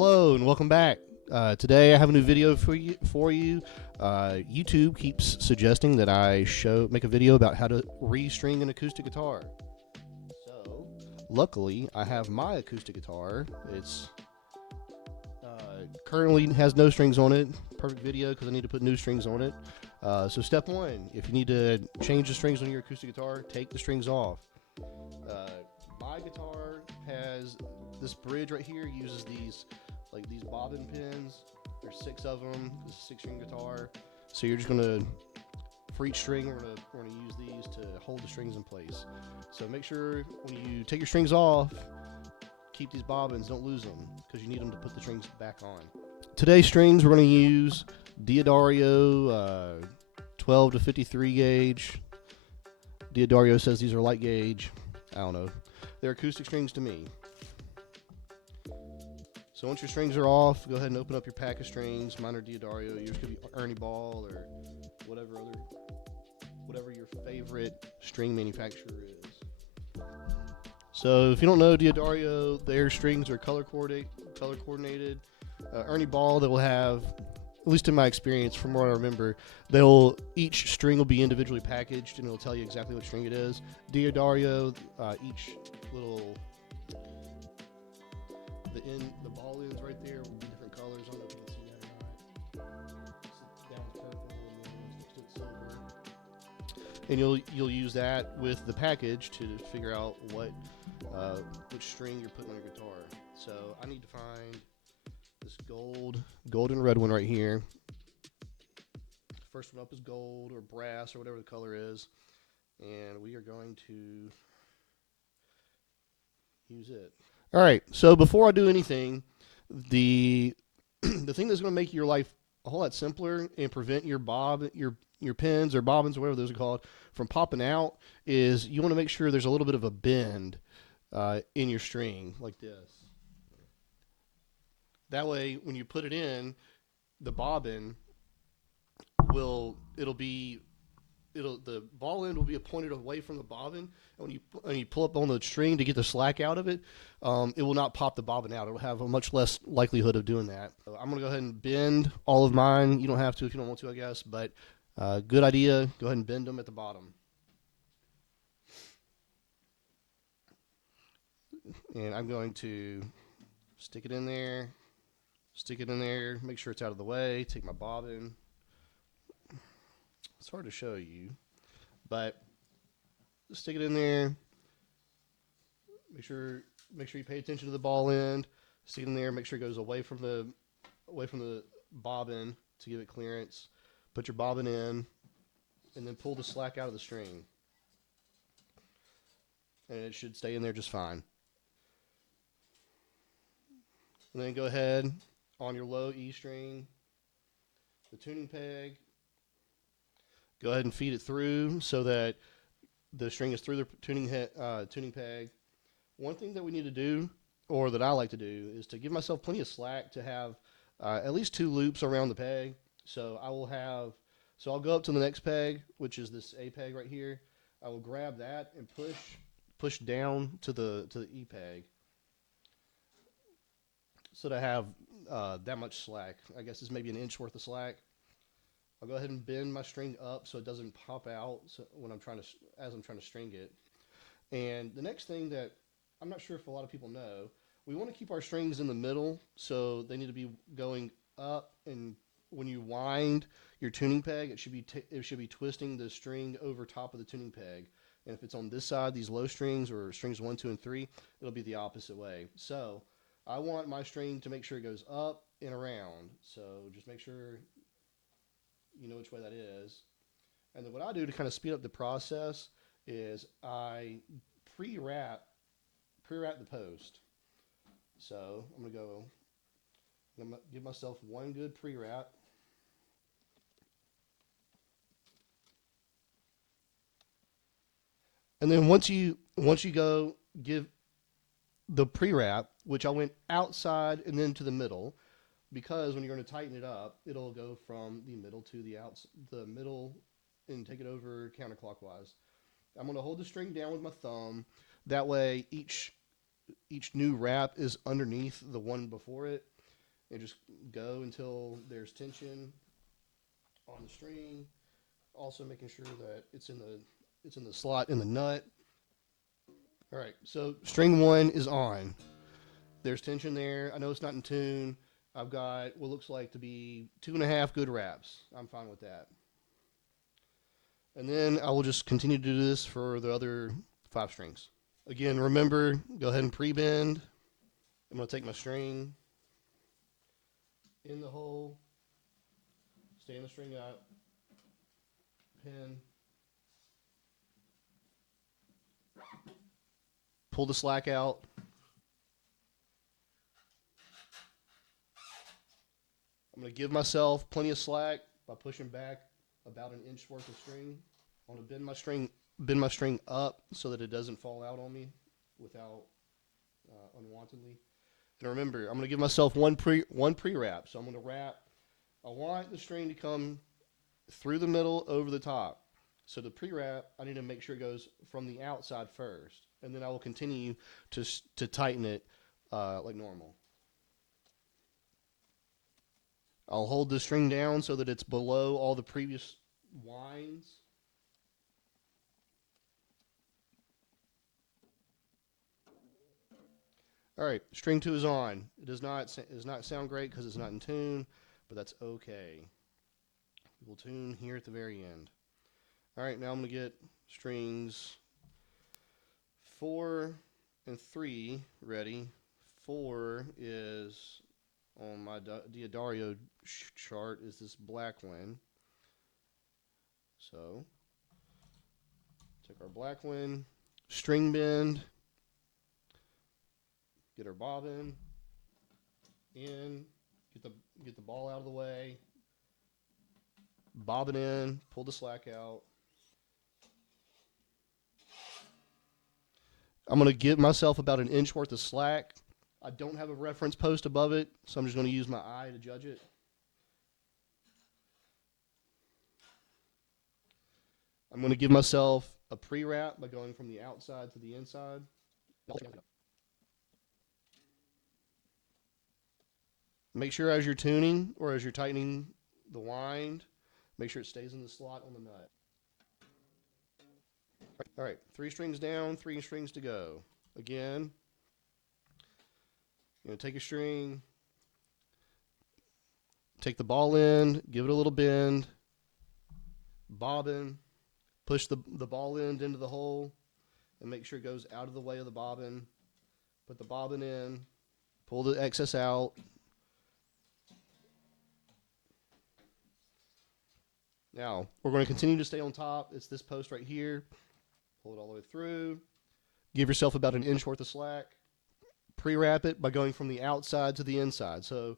Hello and welcome back. Today I have a new video for you. YouTube keeps suggesting that I make a video about how to restring an acoustic guitar. So, luckily, I have my acoustic guitar. It's currently has no strings on it. Perfect video because I need to put new strings on it. So step one, if you need to change the strings on your acoustic guitar, take the strings off. My guitar has this bridge right here, uses these bobbin pins. There's 6 of them. This is a 6-string guitar. So you're just gonna, for each string, we're gonna use these to hold the strings in place. So make sure when you take your strings off, keep these bobbins, don't lose them, because you need them to put the strings back on. Today's strings we're gonna use Diodario 12 to 53 gauge. Diodario says these are light gauge. I don't know. They're acoustic strings to me. So once your strings are off, go ahead and open up your pack of strings. Mine are Diodario. Yours could be Ernie Ball or whatever your favorite string manufacturer is. So if you don't know Diodario, their strings are color coordinated. Ernie Ball, that will have, at least in my experience, from what I remember, each string will be individually packaged and it'll tell you exactly what string it is. Diodario, each little the ball ends right there will be different colors. I don't know if you can see that or not. Down purple and then next to it silver. And you'll use that with the package to figure out which string you're putting on your guitar. So I need to find this gold and red one right here. First one up is gold or brass or whatever the color is, and we are going to use it. All right, so before I do anything, the thing that's going to make your life a whole lot simpler and prevent your pins or bobbins or whatever those are called from popping out is you want to make sure there's a little bit of a bend in your string like this. That way, when you put it in, the bobbin the ball end will be pointed away from the bobbin, and when you pull up on the string to get the slack out of it, it will not pop the bobbin out. It will have a much less likelihood of doing that. So I'm going to go ahead and bend all of mine. You don't have to if you don't want to, I guess, but good idea. Go ahead and bend them at the bottom. And I'm going to stick it in there, make sure it's out of the way, take my bobbin. It's hard to show you, but stick it in there. Make sure you pay attention to the ball end. Stick it in there. Make sure it goes away from the bobbin to give it clearance. Put your bobbin in, and then pull the slack out of the string, and it should stay in there just fine. And then go ahead on your low E string, the tuning peg. Go ahead and feed it through so that the string is through the tuning peg. One thing that we need to do, or that I like to do, is to give myself plenty of slack to have at least 2 loops around the peg. So I'll go up to the next peg, which is this A peg right here. I will grab that and push down to the E peg, so that I have that much slack. I guess it's maybe an inch worth of slack. I'll go ahead and bend my string up so it doesn't pop out when I'm trying to string it. And the next thing that I'm not sure if a lot of people know, we want to keep our strings in the middle, so they need to be going up. And when you wind your tuning peg, it should be twisting the string over top of the tuning peg. And if it's on this side, these low strings or strings 1, 2, and 3, it'll be the opposite way. So I want my string to make sure it goes up and around. So just make sure you know which way that is. And then what I do to kind of speed up the process is I pre-wrap the post. So I'm going to give myself one good pre-wrap. And then once you go give the pre-wrap, which I went outside and then to the middle, because when you're going to tighten it up, it'll go from the middle to the middle and take it over counterclockwise. I'm going to hold the string down with my thumb. That way each new wrap is underneath the one before it, and just go until there's tension on the string. Also making sure that it's in the slot in the nut. All right, so string 1 is on. There's tension there. I know it's not in tune. I've got what looks like to be 2.5 good wraps. I'm fine with that. And then I will just continue to do this for the other 5 strings. Again, remember, go ahead and pre-bend. I'm going to take my string in the hole, stand the string up, pin, pull the slack out. I'm going to give myself plenty of slack by pushing back about an inch worth of string. I want to bend my string up so that it doesn't fall out on me without unwantedly. And remember, I'm going to give myself one pre-wrap. So I'm going to wrap. I want the string to come through the middle over the top. So the pre-wrap, I need to make sure it goes from the outside first, and then I will continue to tighten it like normal. I'll hold the string down so that it's below all the previous winds. All right, string 2 is on. It does not sound great because it's not in tune, but that's okay. We'll tune here at the very end. All right, now I'm going to get strings 4 and 3 ready. 4 is on my Diodario chart is this black one. So take our black one, string bend, get our bobbin in, get the ball out of the way, bobbin in, pull the slack out. I'm going to give myself about an inch worth of slack. I don't have a reference post above it, so I'm just going to use my eye to judge it. I'm going to give myself a pre-wrap by going from the outside to the inside. Make sure as you're tuning or as you're tightening the wind, make sure it stays in the slot on the nut. All right, 3 strings down, 3 strings to go. Again, you're going to take a string, take the ball end, give it a little bend, bobbin, push the ball end into the hole, and make sure it goes out of the way of the bobbin. Put the bobbin in, pull the excess out. Now, we're going to continue to stay on top. It's this post right here. Pull it all the way through. Give yourself about an inch worth of slack. Pre-wrap it by going from the outside to the inside. So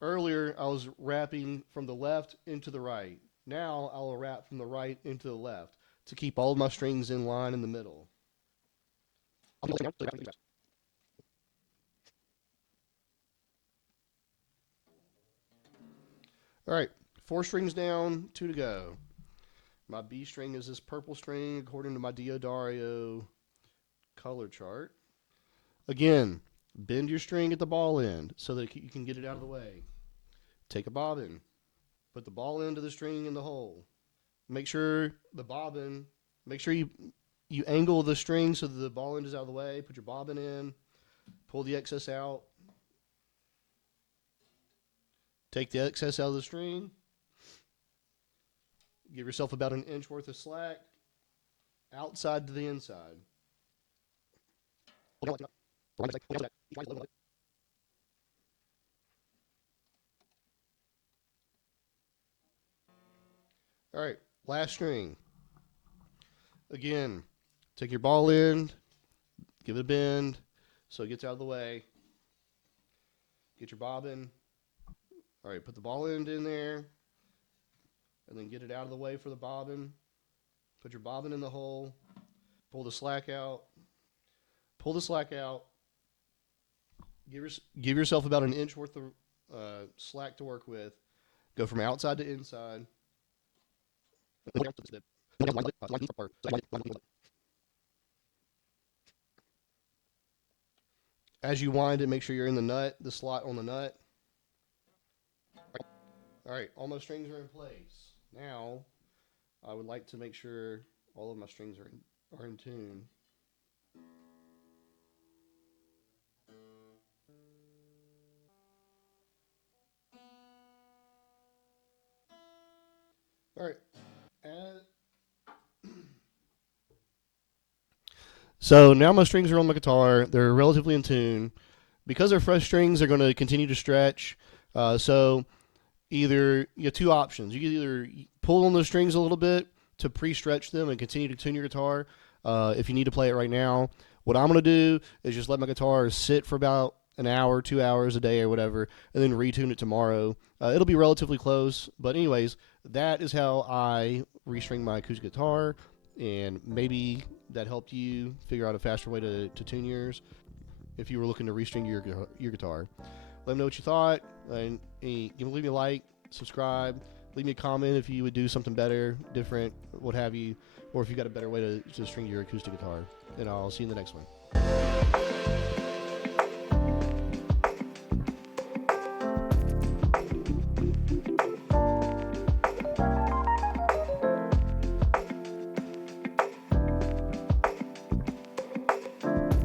earlier, I was wrapping from the left into the right. Now, I will wrap from the right into the left to keep all of my strings in line in the middle. All right, 4 strings down, 2 to go. My B string is this purple string according to my Diodario color chart. Again, bend your string at the ball end so that you can get it out of the way. Take a bobbin. Put the ball end of the string in the hole. Make sure you angle the string so that the ball end is out of the way. Put your bobbin in. Pull the excess out. Take the excess out of the string. Give yourself about an inch worth of slack. Outside to the inside. All right, last string. Again, take your ball end, give it a bend so it gets out of the way. Get your bobbin. All right, put the ball end in there, and then get it out of the way for the bobbin. Put your bobbin in the hole. Pull the slack out. Pull the slack out. Give yourself about an inch worth of slack to work with. Go from outside to inside. As you wind it, make sure you're in the slot on the nut. All right, all my strings are in place. Now, I would like to make sure all of my strings are in tune. All right. So now my strings are on my guitar. They're relatively in tune. Because they're fresh strings, they're going to continue to stretch. So either you have two options. You can either pull on those strings a little bit to pre-stretch them and continue to tune your guitar if you need to play it right now. What I'm going to do is just let my guitar sit for about an hour, 2 hours a day or whatever, and then retune it tomorrow. It'll be relatively close. But anyways, that is how I restring my acoustic guitar, and maybe that helped you figure out a faster way to tune yours if you were looking to restring your guitar. Let me know what you thought, and leave me a like, subscribe, leave me a comment if you would do something better, different, what have you, or if you got a better way to string your acoustic guitar. And I'll see you in the next one.